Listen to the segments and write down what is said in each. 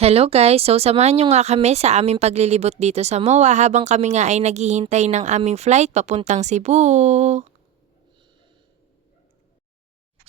Hello guys! So samahan nyo nga kami sa aming paglilibot dito sa MOA habang kami nga ay naghihintay ng aming flight papuntang Cebu.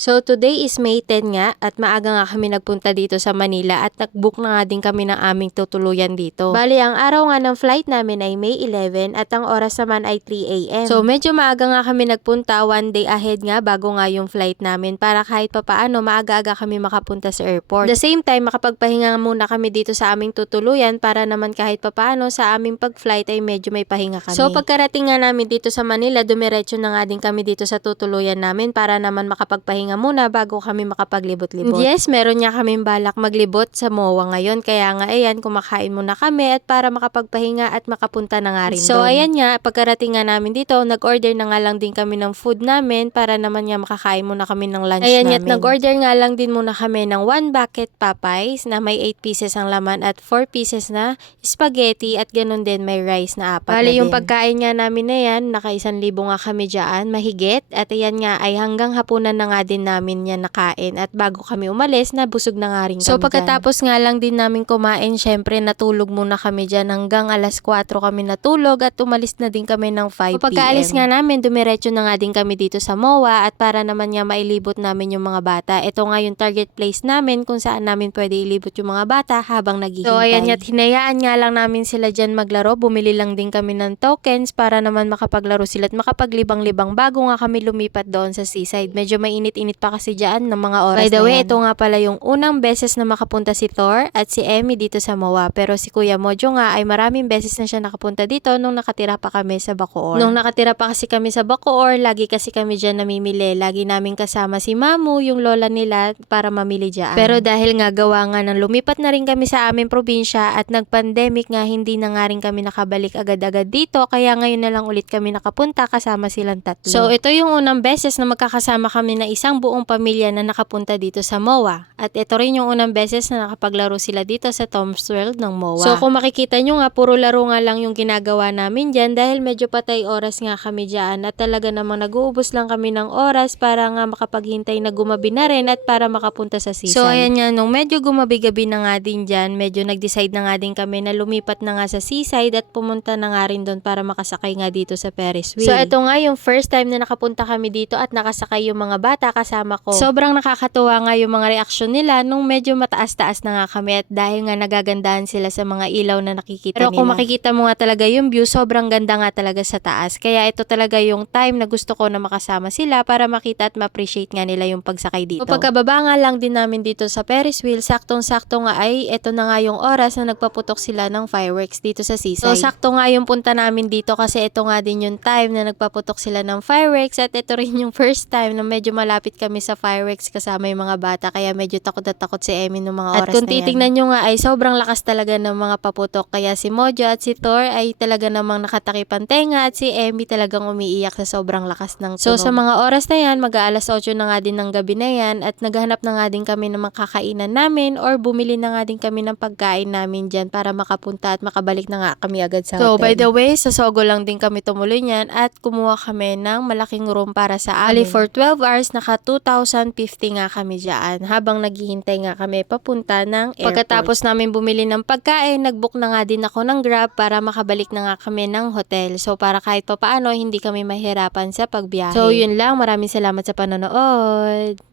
So today is May 10 nga at maaga nga kami nagpunta dito sa Manila at nag-book na nga din kami ng aming tutuluyan dito. Bali ang araw nga ng flight namin ay May 11 at ang oras naman ay 3 AM. So medyo maaga nga kami nagpunta, one day ahead nga bago nga yung flight namin para kahit papaano maaga-aga kami makapunta sa airport. The same time makapagpahinga muna kami dito sa aming tutuluyan para naman kahit papaano sa aming pag-flight ay medyo may pahinga kami. So pagkarating nga namin dito sa Manila, dumiretso na nga din kami dito sa tutuluyan namin para naman makapagpahinga muna bago kami makapaglibot-libot. Yes, meron niya kaming balak maglibot sa MOA ngayon. Kaya nga ayan, kumakain muna kami at para makapagpahinga at makapunta na nga rin doon. Ayan nga, pagkarating nga namin dito, nag-order na nga lang din kami ng food namin para naman nga makakain muna kami ng lunch namin. Ayan, nag-order nga lang din muna kami ng 1 bucket Popeyes na may 8 pieces ang laman at 4 pieces na spaghetti at ganun din may rice na 4 na din. Yung pagkain nga namin na yan, naka 1,000 nga kami dyan, mahigit. At ayan nga ay hanggang hapunan na nga din namin yan nakain at bago kami umalis na busog na nga rin kami. So pagkatapos nga lang din namin kumain, syempre natulog muna kami dyan hanggang alas 4 kami natulog at umalis na din kami ng 5 PM. Pagkaalis nga namin, dumiretso na nga din kami dito sa MOA at para naman nga mailibot namin yung mga bata. Ito nga yung target place namin kung saan namin pwede ilibot yung mga bata habang naghihintay. So ayan nga, hinayaan nga lang namin sila dyan maglaro. Bumili lang din kami ng tokens para naman makapaglaro sila at makapaglibang-libang bago nga kami lumipat doon sa seaside. Medyo mainit-init pa kasi dyan ng mga oras. By the way, ito nga pala yung unang beses na makapunta si Thor at si Emmy dito sa MOA. Pero si Kuya Mojo nga ay maraming beses na siya nakapunta dito nung nakatira pa kami sa Bacoor. Nung nakatira pa kasi kami sa Bacoor, lagi kasi kami dyan namimili. Lagi namin kasama si Mamu, yung lola nila, para mamili dyan. Pero dahil nga gawa nga ng lumipat na rin kami sa aming probinsya at nag-pandemic nga, hindi na nga rin kami nakabalik agad-agad dito. Kaya ngayon na lang ulit kami nakapunta kasama silang tatlo. So ito yung unang beses na magkakasama kami na isang buong pamilya na nakapunta dito sa MOA. At ito rin yung unang beses na nakapaglaro sila dito sa Tom's World ng MOA. So kung makikita nyo nga, puro laro nga lang yung ginagawa namin dyan dahil medyo patay oras nga kami dyan at talaga namang nag-uubos lang kami ng oras para nga makapaghintay na gumabi na rin at para makapunta sa seaside. So ayan nga, nung medyo gumabi-gabi na nga din dyan, medyo nag-decide na nga din kami na lumipat na nga sa seaside at pumunta na nga rin doon para makasakay nga dito sa Ferris wheel. So ito nga yung first time na nakapunta kami dito at nakasakay yung mga bata kasama ko. Sobrang nakakatuwa nga yung mga reaksyon nila nung medyo mataas-taas na nga kami at dahil nga nagagandahan sila sa mga ilaw na nakikita nila. Pero kung makikita mo nga talaga yung view, sobrang ganda nga talaga sa taas. Kaya ito talaga yung time na gusto ko na makasama sila para makita at ma-appreciate nga nila yung pagsakay dito. So pagkababa nga lang din namin dito sa Ferris wheel, saktong-sakto nga ay ito na nga yung oras na nagpaputok sila ng fireworks dito sa seaside. So sakto nga yung punta namin dito kasi ito nga din yung time na nagpaputok sila ng fireworks at ito rin yung first time na medyo malapit kami sa fireworks kasama yung mga bata kaya medyo takot na takot si Emmy nung mga oras na yan. At kung titignan nyo nga ay sobrang lakas talaga ng mga paputok kaya si Mojo at si Thor ay talaga namang nakatakip ang tenga at si Emmy talagang umiiyak sa sobrang lakas ng tunog. So sa mga oras na yan, mag-aalas 8 na nga din ng gabi na yan at naghanap na nga din kami ng makakainan namin or bumili na nga din kami ng pagkain namin dyan para makapunta at makabalik na nga kami agad sa hotel. So by the way, sa Sogo lang din kami tumuloy niyan at kumuha kami ng malaking room para sa amin. For 12 hours, naka 2,050 nga kami dyan habang naghihintay nga kami papunta ng airport. Pagkatapos namin bumili ng pagkain, nagbook na nga din ako ng Grab para makabalik na nga kami ng hotel. So para kahit papaano, hindi kami mahirapan sa pagbiyahe. So yun lang, maraming salamat sa panonood.